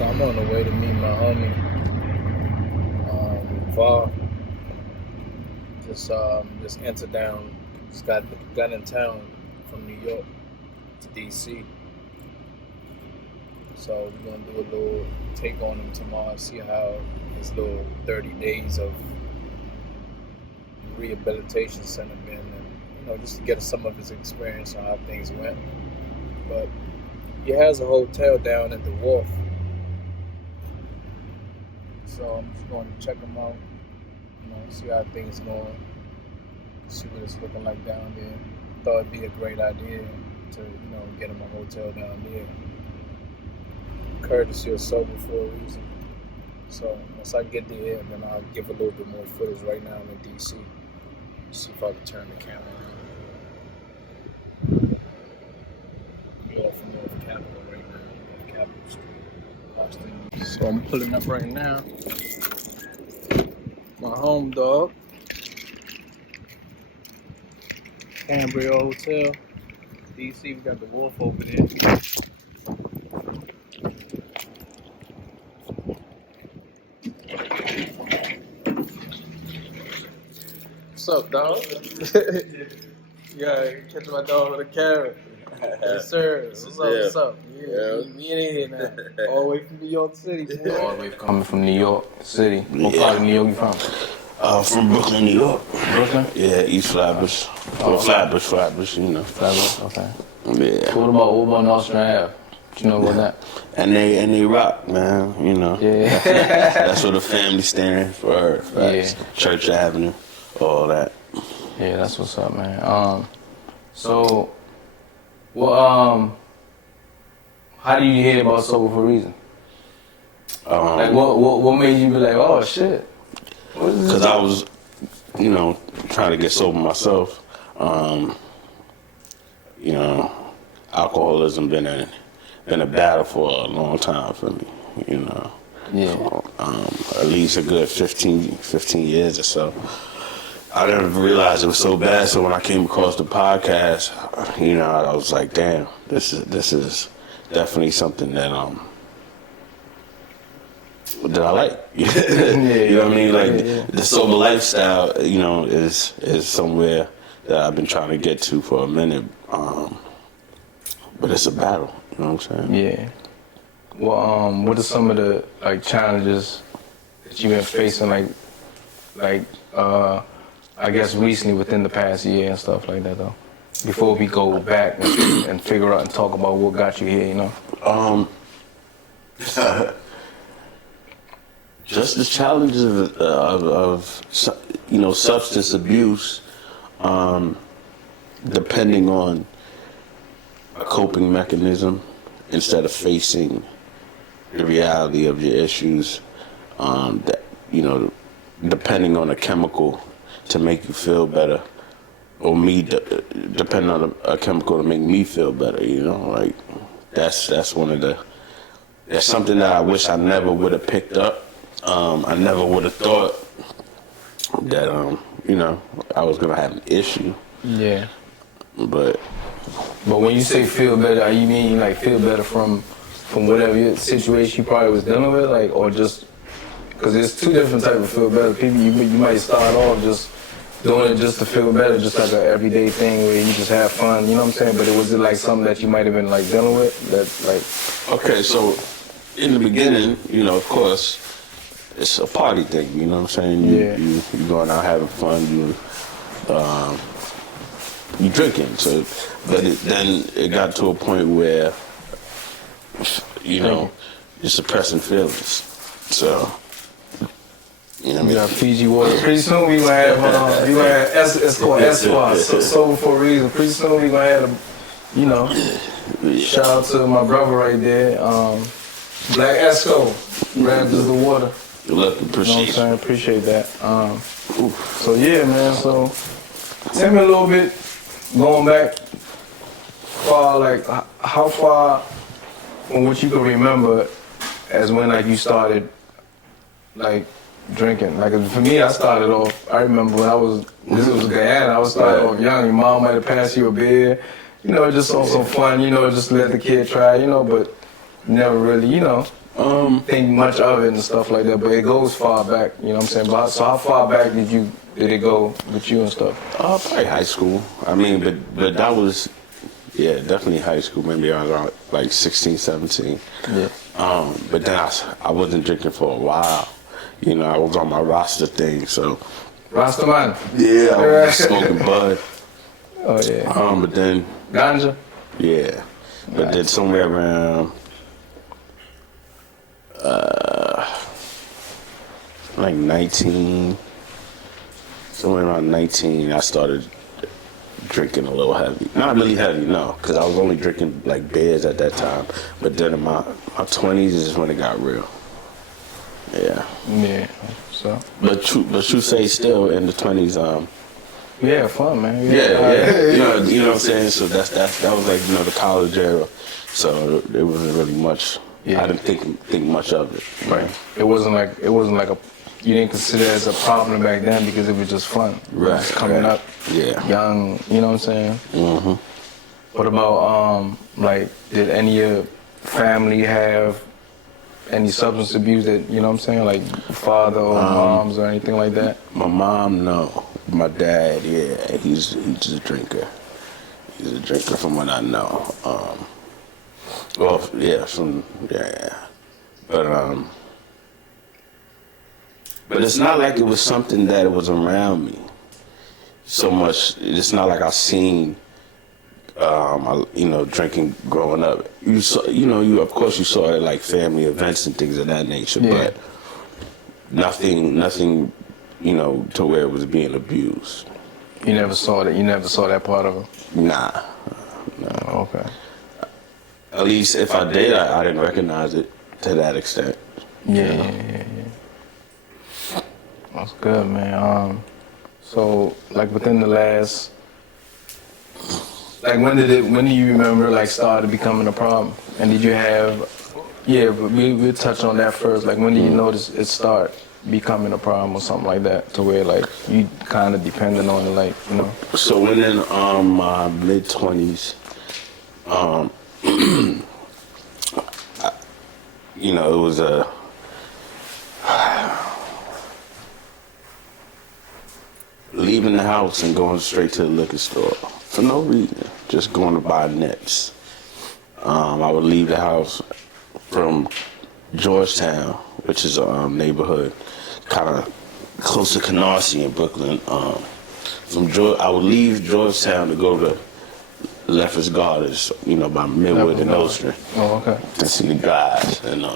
So I'm on the way to meet my homie, Levar. Just entered down. Just got in town from New York to DC. So we're gonna do a little take on him tomorrow. See how his little 30 days of rehabilitation center been, and just to get some of his experience on how things went. But he has a hotel down at the wharf. So I'm just going to check him out, see how things going, see what it's looking like down there. Thought it'd be a great idea to, get him a hotel down there. Courtesy of sober for a reason. So once I get there, then I'll give a little bit more footage. Right now I'm in DC. See if I can turn the camera on. I'm off North Capitol right now, North Capitol Street, Austin. So I'm pulling up right now. My home dog, Cambria Hotel, DC. We got the wharf over there. What's up, dog? Yeah, catch my dog with a carrot. Yes, sir. What's up? Yeah. We in here now. All the way from New York City. All the way coming from New York City. What part of New York you from? From Brooklyn, New York. Brooklyn? Yeah, East Flatbush. Flatbush, Flatbush, okay. Yeah. What about Nostrand Ave? What you know about that? And they rock, man, Yeah. That's what the family standing for. Yeah. Church Avenue, all that. Yeah, that's what's up, man. So, well, how do you hear about Sober for a Reason? Like, what made you be like, oh shit? Because I was, trying to get sober myself. Alcoholism been a battle for a long time for me. Yeah. For, at least a good 15 years or so. I didn't realize it was so bad. So when I came across the podcast, I was like, damn, this is definitely something that I like. You know what I mean? Like the sober lifestyle, is somewhere that I've been trying to get to for a minute. But it's a battle. You know what I'm saying? Yeah. Well, what are some of the challenges that you've been facing, I guess recently within the past year and stuff like that, though? Before we go back and figure out and talk about what got you here, Just the challenges of substance abuse, depending on a coping mechanism instead of facing the reality of your issues. Depending on a chemical to make you feel better, or me depending on a chemical to make me feel better. That's one of the. That's something that I wish I never would have picked up. I never would have thought that I was gonna have an issue. Yeah. But when you say feel better, you mean feel better from whatever situation you probably was dealing with, or just because there's two different types of feel better. People you might start off just doing it just to feel better, just like an everyday thing where you just have fun. You know what I'm saying? But was it something that you might have been dealing with Okay, so in the beginning, of course, it's a party thing. You know what I'm saying? You going out having fun. You drinking. So, but then it got to a point where you're suppressing feelings. So. You got Fiji water. Pretty soon we gonna have it's called Esquire. So for a reason. Pretty soon we gonna have shout out to my brother right there, Black Esco, grabbed the water. Appreciate that. So yeah, man. So tell me a little bit, going back far, how far from what you can remember as when you started drinking. For me, I started off, I remember when this was Guyana, I started off young. Your mom might have passed you a beer, just on some fun, just let the kid try, but never really, think much of it and stuff like that, but it goes far back. You know what I'm saying? So how far back did it go with you and stuff? Probably high school. I mean, but that was, yeah, definitely high school. Maybe around like 16, 17. Yeah. But then I wasn't drinking for a while. You know, I was on my roster thing, so. Rasta man. Yeah, I was smoking bud. Oh yeah. But then. Ganja. Yeah. But then somewhere around. Like 19. Somewhere around 19, I started drinking a little heavy. Not really heavy, no, because I was only drinking like beers at that time. But then in my 20s is when it got real. Yeah. Yeah. So. But you say still in the 20s. Yeah, fun, man. Yeah. You know what I'm saying. So that was like the college era. So it wasn't really much. Yeah. I didn't think much of it. Right. It wasn't like you didn't consider it as a problem back then because it was just fun. Right. Just coming up. Yeah. Young. You know what I'm saying? Mm-hmm. What about like did any of your family have any substance abuse that you know what I'm saying, like father or moms or anything like that? My mom, no. My dad, yeah, he's a drinker. He's a drinker from what I know. But it's not like it was something that was around me so much. It's not like I seen, drinking growing up. You saw, of course you saw it at like family events and things of that nature, but nothing, to where it was being abused. You never saw that. You never saw that part of it. Nah. Oh, okay. At least if I did, I didn't recognize it to that extent. Yeah. That's good, man. So like within the last, like when do you remember like started becoming a problem? And did you have, but we'll touch on that first. Like when did you notice it start becoming a problem or something like that to where like you kind of dependent on it, like, So within my mid-20s, it was leaving the house and going straight to the liquor store for no reason, just going to buy nips. I would leave the house from Georgetown, which is a neighborhood kind of close to Canarsie in Brooklyn. I would leave Georgetown to go to Lefferts Gardens, by Midwood and Nostrand. Oh, okay. To see the guys. And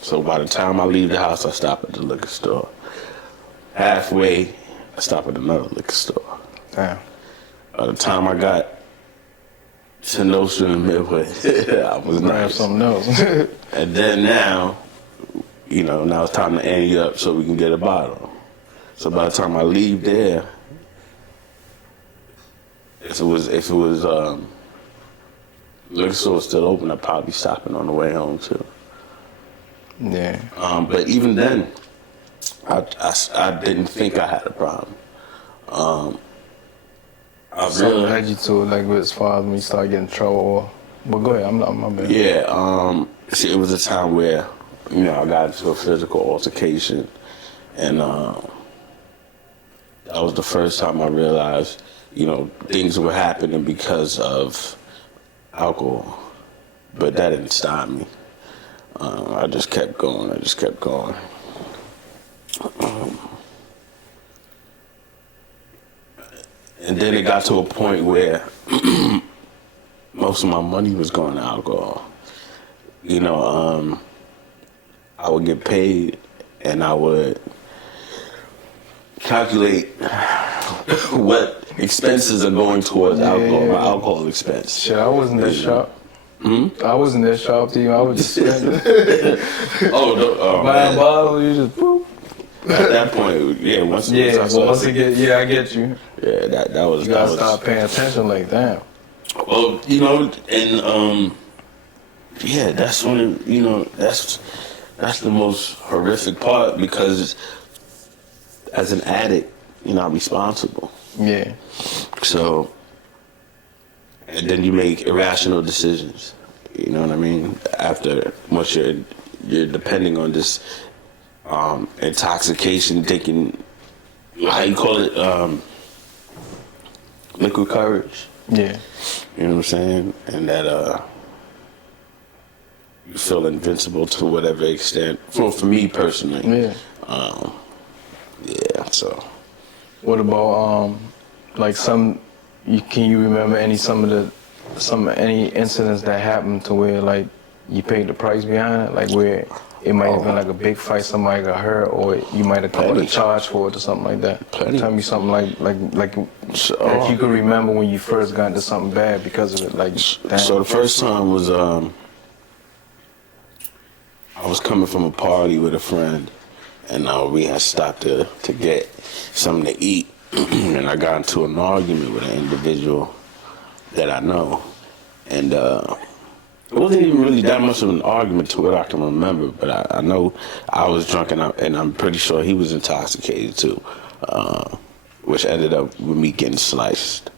so by the time I leave the house, I stop at the liquor store. Halfway, I stop at another liquor store. Damn. By the time I got to Nostrand and Midwood, I was nice. Something else. And then now it's time to ante up so we can get a bottle. So by the time I leave there, if it was liquor store still open, I'd probably be stopping on the way home too. Yeah. But even then, I didn't think I had a problem. Something led you to like as far as when you start getting in trouble. But go ahead, I'm my bad. Yeah. See, it was a time where I got into a physical altercation, and that was the first time I realized things were happening because of alcohol. But that didn't stop me. I just kept going. And then it got to a point where most of my money was going to alcohol. I would get paid and I would calculate what expenses are going towards alcohol, my alcohol expense. Shit, I wasn't that sharp. I wasn't that sharp to you. I was just spending. Buying bottles, you just boop. At that point, once I get you. Yeah, that was. You gotta start paying attention, like damn. Well, and that's when that's the most horrific part because as an addict, you're not responsible. Yeah. So, and then you make irrational decisions. You know what I mean? After once you're you're depending on this intoxication, taking, how you call it, liquid courage. Yeah. You know what I'm saying? And that you feel invincible to whatever extent. For me personally. Yeah. Yeah. So. What about like can you remember any incidents that happened to where like you paid the price behind it, like where it might have been like a big fight, somebody got hurt, or you might have caught a charge for it or something like that? Plenty. Tell me something like that you could remember when you first got into something bad because of it. Like, damn. So the first time was I was coming from a party with a friend, and we had stopped to get something to eat, and I got into an argument with an individual that I know, and it wasn't even really that much of an argument to it I can remember, but I know I was drunk, and I'm pretty sure he was intoxicated too, which ended up with me getting sliced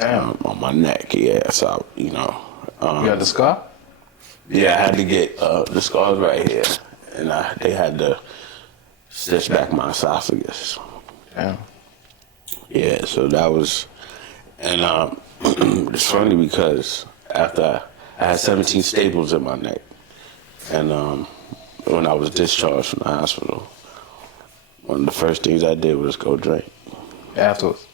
on my neck. Yeah, so you got the scar? Yeah, I had to get the scars right here, and they had to stitch back my esophagus. Damn. Yeah, so that was, and it's funny because after I had 17 staples in my neck, and when I was discharged from the hospital, one of the first things I did was go drink. Afterwards?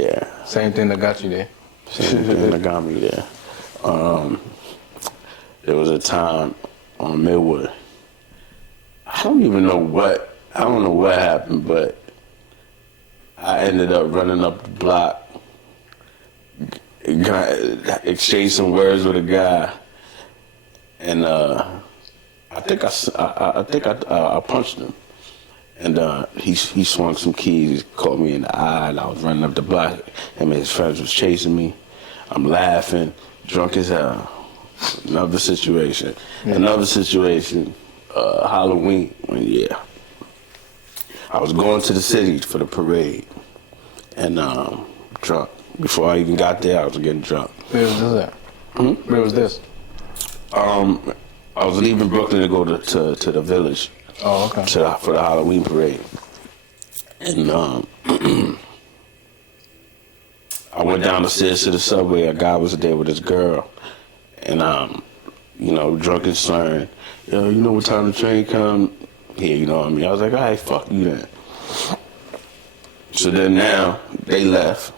Yeah. Same thing that got you there? Same thing that got me there. There was a time on Midwood. I don't know what happened, but I ended up running up the block, exchanged some words with a guy, and I think I punched him, and he swung some keys, he caught me in the eye, and I was running up the block. Him and his friends was chasing me. I'm laughing, drunk as hell. Another situation, Halloween one year. I was going to the city for the parade, and drunk. Before I even got there, I was getting drunk. Where was this at? Where was this? I was leaving Brooklyn to go to the village. Oh, okay. For the Halloween parade, and I went down the stairs to the subway. A guy was there with his girl, and drunk and slurring. Yo, you know what time the train come? Yeah, you know what I mean. I was like, all right, fuck you then. So then now they left.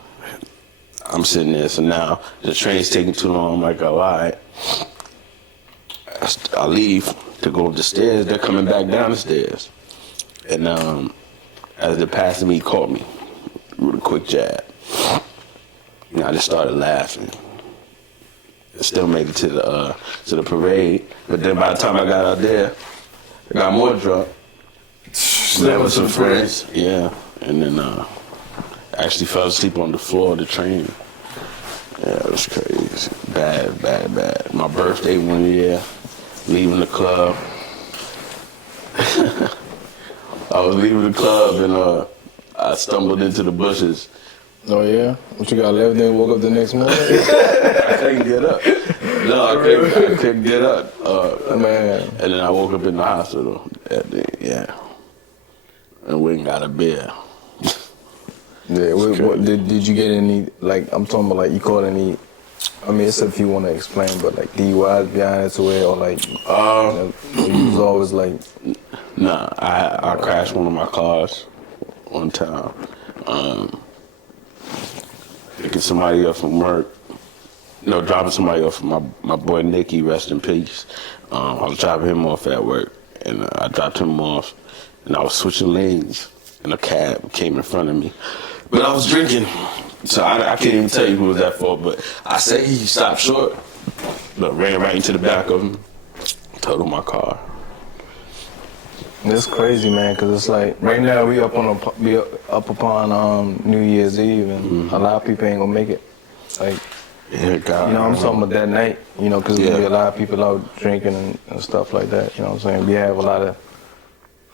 I'm sitting there. So now the train's taking too long. I'm like, oh, all right. I leave to go up the stairs. They're coming back down the stairs, and as they're passing me, he caught me with a quick jab. I just started laughing. I still made it to the parade, but then by the time I got out there, I got more drunk. Slept with some friends, yeah, and then actually fell asleep on the floor of the train. Yeah, it was crazy, bad. My birthday one year, leaving the club. I was leaving the club and I stumbled into the bushes. Oh yeah? What you got left there? Woke up the next morning? I couldn't get up. No, I couldn't get up. Man. And then I woke up in the hospital. Yeah. And went and got a beer. Yeah. What, did you get any, like, I'm talking about, like, you caught any, I mean, it's if you want to explain, but, like, DUIs behind it to it, or, like, you was always, like... Nah, I crashed one of my cars one time. Picking somebody up from work. Dropping somebody off from my boy Nicky, rest in peace. I was dropping him off at work, and I dropped him off, and I was switching lanes, and a cab came in front of me. But I was drinking, so I can't even tell you who was that for, but I say he stopped short, but ran right into the back of him, totaled my car. It's crazy, man, because it's like, right now we up upon New Year's Eve, and a lot of people ain't gonna make it. Like, yeah, God, I'm talking about that night, because there'll be a lot of people out drinking and stuff like that, you know what I'm saying? We have a lot of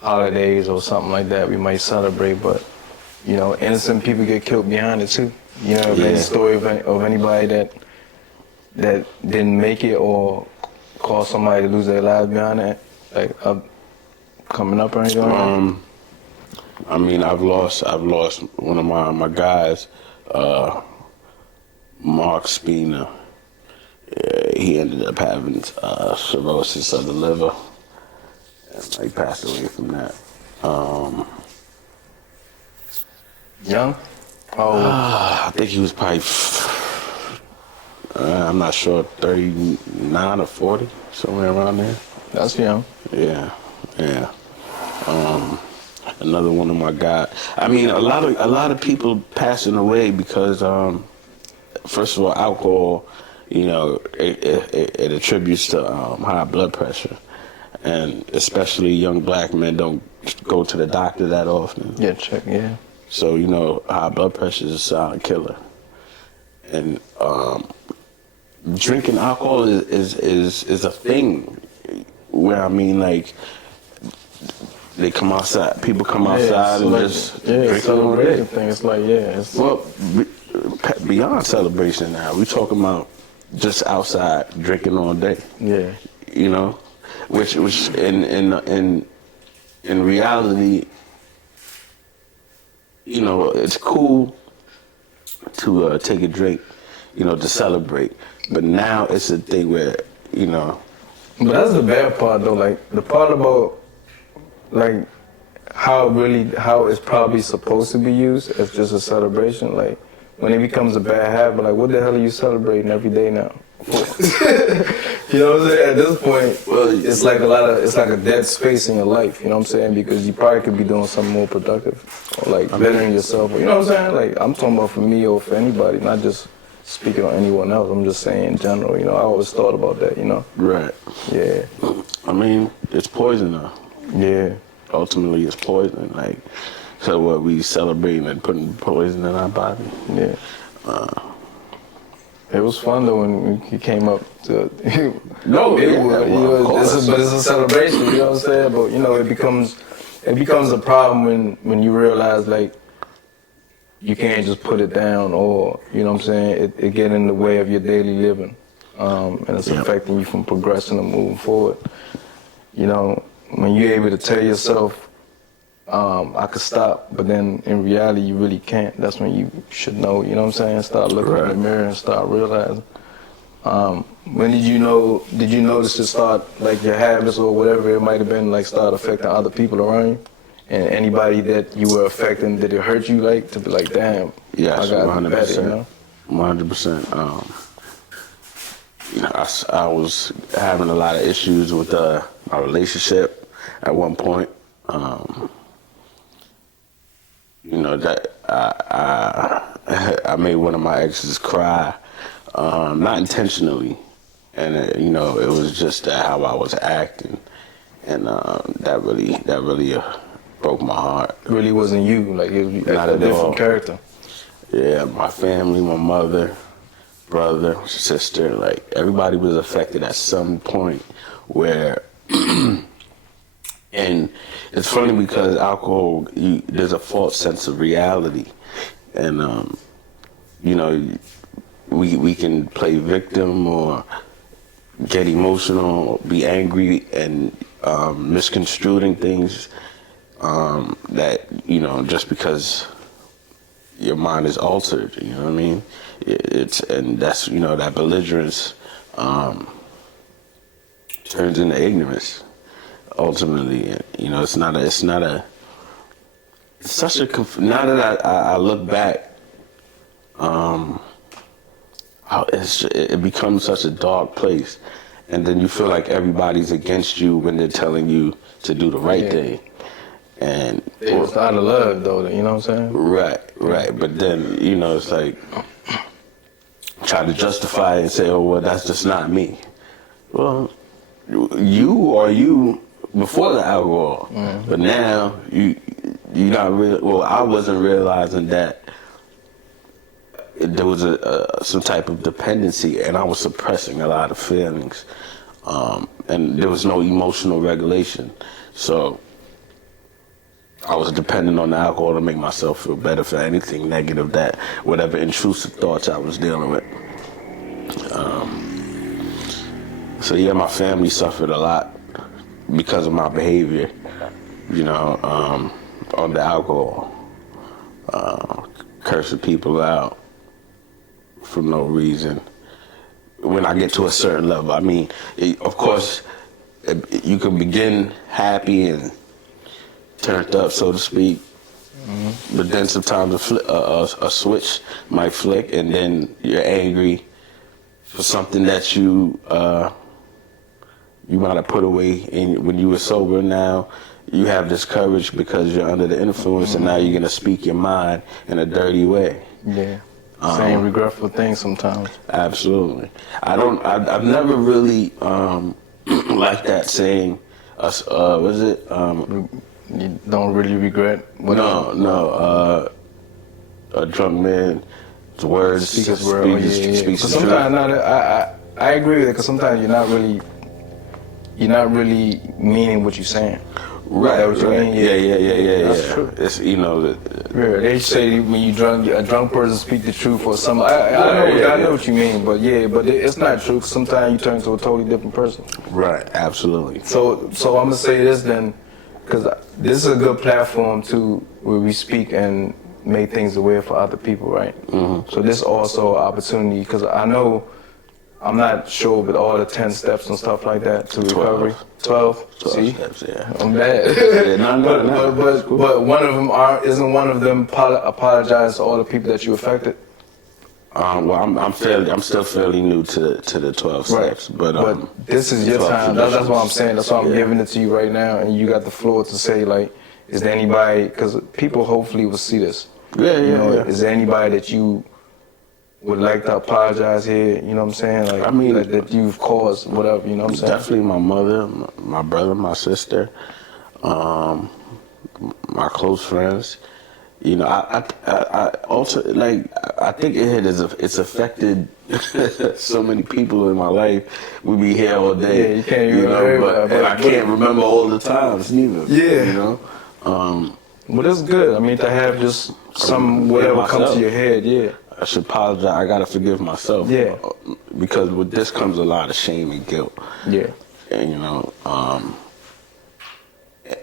holidays or something like that we might celebrate, but, innocent people get killed behind it too. Any story of anybody that didn't make it or caused somebody to lose their lives behind it? like up, coming up or anything? I mean, I've lost one of my guys, Mark Spina. He ended up having cirrhosis of the liver, and he passed away from that. Young? Oh, I think he was probably, I'm not sure, 39 or 40, somewhere around there. that's young. Yeah. Another one of my guys. I mean, a lot of people passing away because, first of all, alcohol. You know, it attributes to high blood pressure, and especially young black men don't go to the doctor that often. Yeah, check. Yeah. So you know, high blood pressure is a silent killer, and drinking alcohol is a thing. Where I mean, like, they come outside. People come outside and like, just drink drink celebrating thing. It's like it's well, beyond celebration now, we talking about just outside drinking all day. yeah. You know, which in reality, you know, it's cool to take a drink, you know, to celebrate. But now it's a thing where, you know. But that's the bad part though. Like the part about like how it's probably supposed to be used as just a celebration. Like when it becomes a bad habit, like what the hell are you celebrating every day now? You know what I'm saying? At this point, well, it's like a dead space in your life. You know what I'm saying? Because you probably could be doing something more productive, or like bettering yourself. You know what I'm saying? Like I'm talking about for me or for anybody, not just speaking on anyone else. I'm just saying in general. You know, I always thought about that. You know? Right. Yeah. I mean, it's poison though. Yeah. Ultimately, it's poison. Like, so what we celebrating and putting poison in our body. Yeah. It was fun though when you came up to. No, but it's a celebration. You know what I'm saying? But you know, it becomes a problem when you realize like you can't just put it down, or you know what I'm saying. It get in the way of your daily living, and it's affecting you from progressing and moving forward. You know, when you're able to tell yourself, I could stop, but then in reality you really can't. That's when you should know, you know what I'm saying? Start looking in the mirror and start realizing. When did you notice it start, like your habits or whatever it might have been, like start affecting other people around you? And anybody that you were affecting, did it hurt you like to be like, damn, yes, I got 100%, better, you know? 100%. You know, I was having a lot of issues with my relationship at one point. You know, that I made one of my exes cry, not intentionally, and you know, it was just how I was acting, and that really broke my heart. It really wasn't you, like it was Not a at different all. character. Yeah, my family, my mother, brother, sister, like everybody was affected at some point where. And it's funny because alcohol, there's a false sense of reality, and you know, we can play victim or get emotional, be angry, and misconstruing things that, you know, just because your mind is altered. You know what I mean? And that's, you know, that belligerence turns into ignorance. Ultimately, you know, it's such a, now that I look back, it becomes such a dark place. And then you feel like everybody's against you when they're telling you to do the right thing. And it was out of love though, you know what I'm saying? Right. But then, you know, it's like, try to justify it and say, oh, well, that's just not me. Well, you before the alcohol, but now you're not real. Well, I wasn't realizing that there was some type of dependency, and I was suppressing a lot of feelings, and there was no emotional regulation. So I was dependent on the alcohol to make myself feel better for anything negative, that whatever intrusive thoughts I was dealing with. So yeah, my family suffered a lot. because of my behavior, on the alcohol, cursing people out for no reason. When I get to a certain level, I mean, of course, you can begin happy and turned up, so to speak, but then sometimes a switch might flick, and then you're angry for something that you might have put away when you were sober. Now you have this courage because you're under the influence, and now you're gonna speak your mind in a dirty way. Yeah. Saying regretful things sometimes. Absolutely. I've never really liked that saying. Was it? You don't really regret. No. A drunk man's words Speak his word. speaks But his sometimes, truth. I agree with it, because sometimes you're not really meaning what you're saying. Right. That what you mean? Yeah. That's true. It's They say when you drunk, a drunk person speak the truth or something. I know what you mean, but it's not true. 'Cause sometimes you turn into a totally different person. right. Absolutely. So I'm gonna say this then, because this is a good platform too, where we speak and make things aware for other people, right? Mm-hmm. So this is also an opportunity, because I know, I'm not sure, but all the 10 steps and stuff like that to recovery. 12. 12 See, steps, yeah. I'm bad. But one of them isn't one of them apologize to all the people that you affected. Well, I'm still fairly new to the 12 steps, but this is your time. That's what I'm saying. That's why I'm giving it to you right now, and you got the floor to say, like, is there anybody? Because people hopefully will see this. Yeah. Is there anybody that you would like to apologize here? You know what I'm saying? Like, I mean, like that you've caused whatever. You know what I'm saying? Definitely my mother, my brother, my sister, my close friends. I also, like, I think it's affected so many people in my life. We be here all day. Yeah, you can't remember, but I can't remember all the times neither. Yeah. But it's good. I mean, to have just whatever comes to your head. Yeah. I should apologize. I gotta forgive myself. Yeah. Because with this comes a lot of shame and guilt. Yeah. And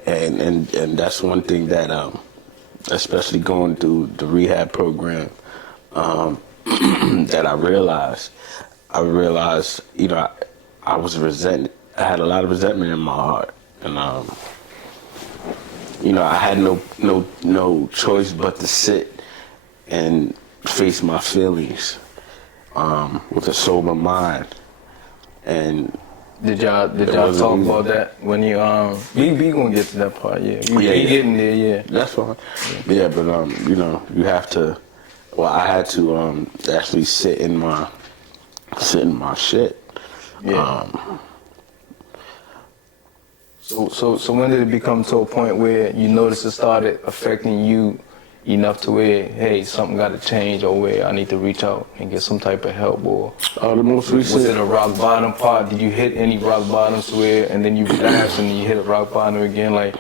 and that's one thing that especially going through the rehab program, that I realized, I was resentment. I had a lot of resentment in my heart, and I had no choice but to sit and face my feelings with a sober mind. And did y'all talk about that when you we gonna get to that part? Yeah, we getting there. Yeah, that's fine. Yeah, but you have to. Well, I had to actually sit in my shit. Yeah. So when did it become to a point where you noticed it started affecting you enough to where, hey, something got to change, or where I need to reach out and get some type of help? Or the most recent, was it a rock bottom part? Did you hit any rock bottoms where, and then you relapsed and you hit a rock bottom again? Like,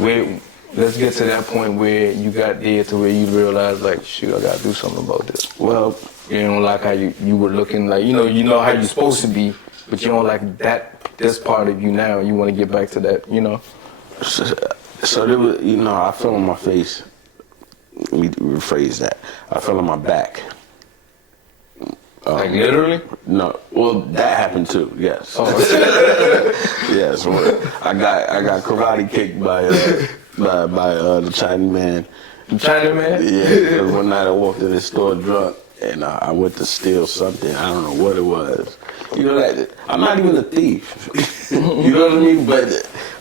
where? Let's get to that point where you got there to where you realized, like, shoot, I got to do something about this. Well, you don't like how you were looking, like, you know how you're supposed to be, but you don't like this part of you now, and you want to get back to that, So there was, I fell on my face. Let me rephrase that. I fell on my back. Like literally? No. Well, that happened too. Yes. Oh. Yes. Well, I got karate kicked by the Chinese man. The Chinese man? Yeah. 'Cause one night I walked in the store drunk, and I went to steal something. I don't know what it was. I'm not even a thief. You know what I mean? But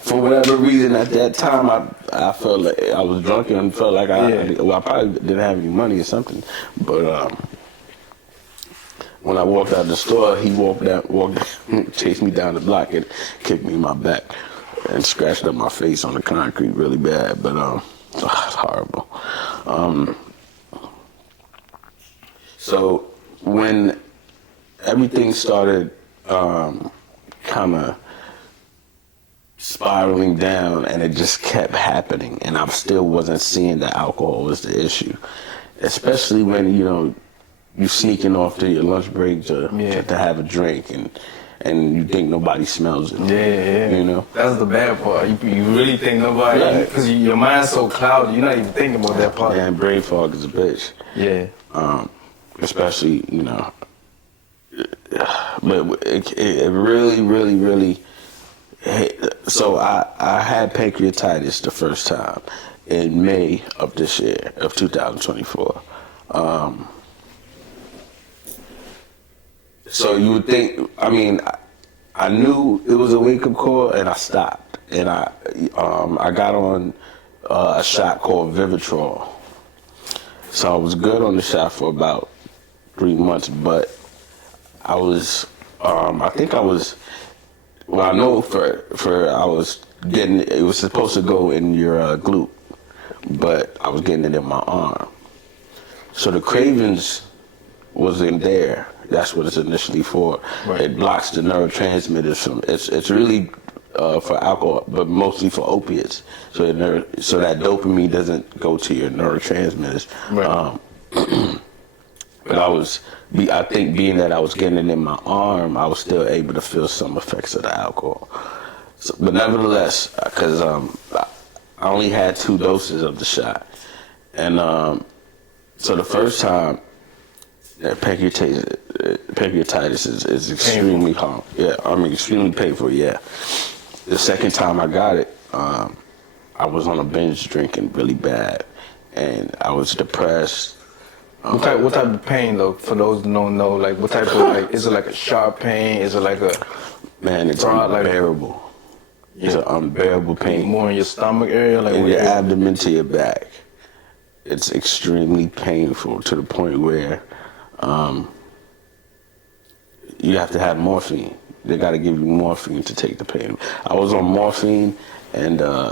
for whatever reason, at that time, I felt like I was drunk and felt like I probably didn't have any money or something. But when I walked out of the store, he walked chased me down the block and kicked me in my back and scratched up my face on the concrete really bad. But it's horrible. So when everything started kind of spiraling down, and it just kept happening, and I still wasn't seeing that alcohol was the issue, especially when you sneaking off to your lunch break to have a drink, and and you think nobody smells it. Yeah. You know? That's the bad part. You really think nobody, because your mind's so cloudy, you're not even thinking about that part. Man, brain fog is a bitch. Yeah. Especially, you know, but it really, really, really. So I had pancreatitis the first time in May of this year, of 2024. So you would think, I mean, I knew it was a wake-up call, and I stopped. And I got on a shot called Vivitrol. So I was good on the shot for about 3 months, but I was, I think I was, well, I know I was getting, it was supposed to go in your glute, but I was getting it in my arm. So the cravings wasn't there. That's what it's initially for. Right. It blocks the neurotransmitters from, it's really for alcohol, but mostly for opiates. So that dopamine doesn't go to your neurotransmitters. Right. But I think being that I was getting it in my arm, I was still able to feel some effects of the alcohol. So, but nevertheless, because I only had 2 doses of the shot. And so the first time, pancreatitis is extremely harmful. Yeah, I mean, extremely painful, yeah. The second time I got it, I was on a binge drinking really bad. And I was depressed. What type of pain though? For those who don't know, like what type of like? Is it like a sharp pain? Is it like a? Man, it's unbearable. It's an unbearable pain. More in your stomach area, like in your abdomen to your back. It's extremely painful to the point where you have to have morphine. They got to give you morphine to take the pain. I was on morphine and I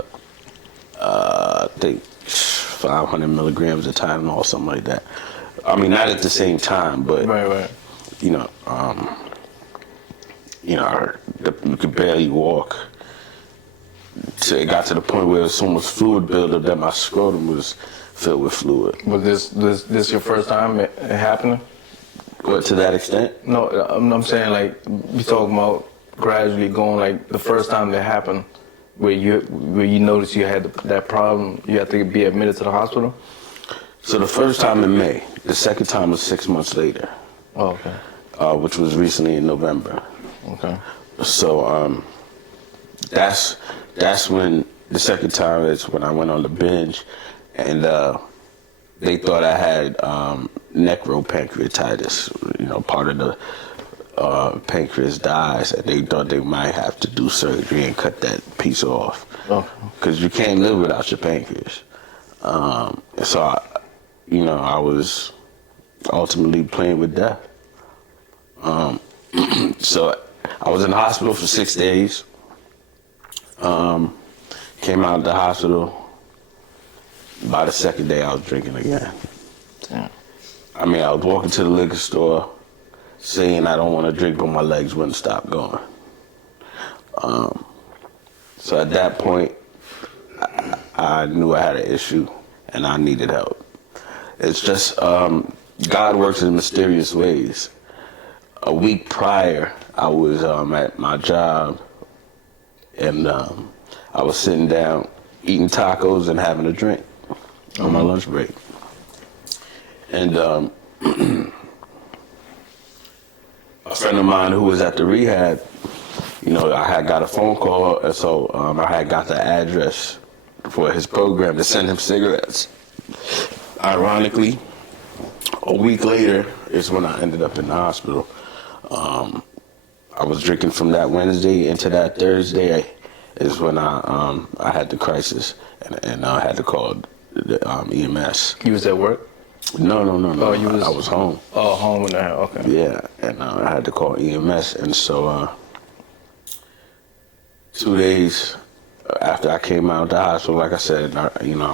think 500 milligrams of Tylenol, something like that. I mean, not at the same time, but right. You could barely walk. So it got to the point where there was so much fluid buildup that my scrotum was filled with fluid. Was this your first time it happening? What, to that extent? No, I'm saying like you talking about gradually going, like the first time that happened, where you noticed you had that problem, you had to be admitted to the hospital. So the first time in May, the second time was 6 months later. Oh, okay. Which was recently in November. Okay. So that's when the second time is when I went on the binge, and they thought I had necropancreatitis. You know, part of the pancreas dies, and they thought they might have to do surgery and cut that piece off. Because you can't live without your pancreas. So I was ultimately playing with death. So I was in the hospital for 6 days. Came out of the hospital. By the second day, I was drinking again. Damn. I mean, I was walking to the liquor store, saying I don't want to drink, but my legs wouldn't stop going. So at that point, I knew I had an issue, and I needed help. It's just God works in mysterious ways. A week prior, I was at my job, and I was sitting down eating tacos and having a drink on my lunch break. And a friend of mine who was at the rehab, I had got a phone call, and so I had got the address for his program to send him cigarettes. Ironically, a week later is when I ended up in the hospital. I was drinking from that Wednesday into that Thursday is when I had the crisis, and I had to call the EMS. You was at work? No. Oh, I was home. Oh, home now. Okay. Yeah, and I had to call EMS, and so 2 days after I came out of the hospital, like I said, I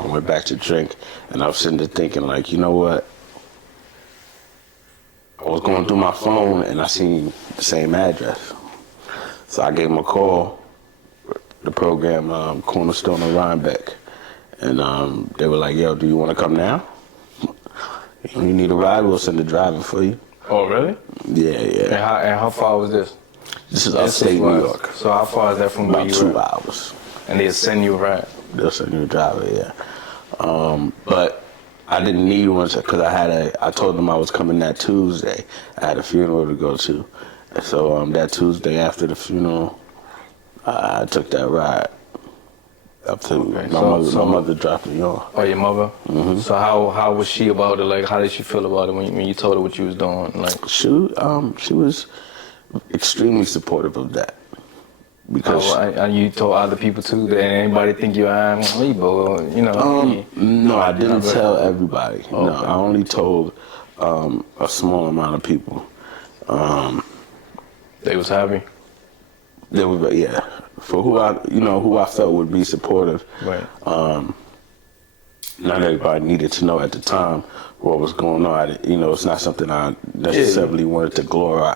went back to drink, and I was sitting there thinking, like, you know what? I was going through my phone, and I seen the same address. So I gave him a call, the program, Cornerstone of Rhinebeck, and they were like, yo, do you want to come now? You need a ride? We'll send a driver for you. Oh, really? Yeah. And how far was this? This is upstate New York. So how far is that from where About you 2 at? hours. And they'll send you a ride. They'll send you a driver, yeah. But I didn't need one because I told them I was coming that Tuesday. I had a funeral to go to. And so that Tuesday after the funeral, I took that ride up to my mother dropped me off. Oh, your mother? Mm-hmm. So how was she about it? Like, how did she feel about it when you told her what you was doing? Like, she was extremely supportive of that. Because and you told other people too? Did anybody think you Lebo? You know? No, I didn't tell everybody. Okay. No, I only told a small amount of people. They was happy. They were, yeah, for who I felt would be supportive. Right. Not everybody needed to know at the time what was going on. It's not something I necessarily wanted to glorify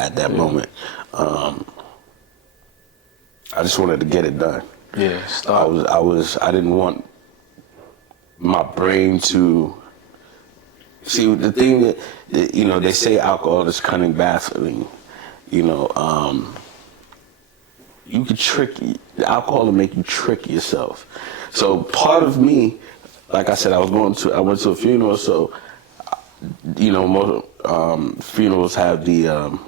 at that moment. I just wanted to get it done. Yeah. I didn't want my brain to see the thing that they say alcohol is cunning baffling. You could the alcohol will make you trick yourself. So part of me, like I said, I went to a funeral, so most funerals have the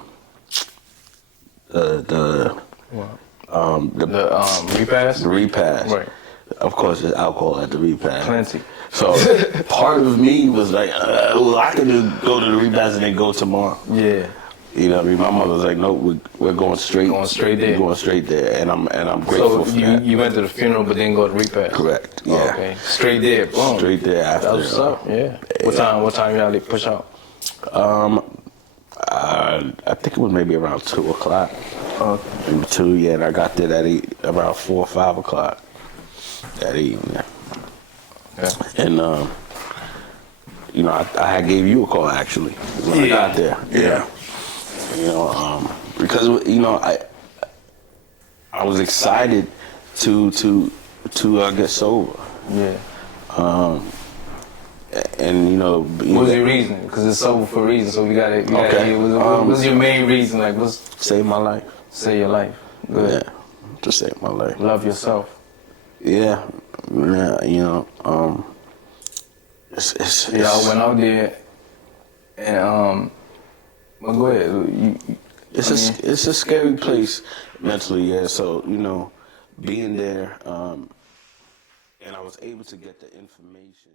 repast. The repast. Right. Of course, there's alcohol at the repast. Plenty. So part of me was like, I could just go to the repast and then go tomorrow. Yeah. You know what I mean? My mother was like, no, we're going straight. Going straight there. We're going straight there, and I'm grateful for that. So you went to the funeral, but didn't go to repast. Correct. Yeah. Oh, okay. Straight there. Boom. Straight there after. That was up. Yeah. What time y'all push out? I think it was maybe around 2 o'clock. Maybe 2, yeah. And I got there around 4 or 5 o'clock that evening. Okay. And I had gave you a call actually when I got there. Yeah. Because I was excited to get sober. Yeah. And what was your reason? Because it's sober for a reason, so we got to okay. What was your main reason? Like, save my life. Save your life. Good. Yeah, to save my life. Love yourself. Yeah. I went out there, and well, go ahead. It's a scary place mentally, yeah. So being there, and I was able to get the information.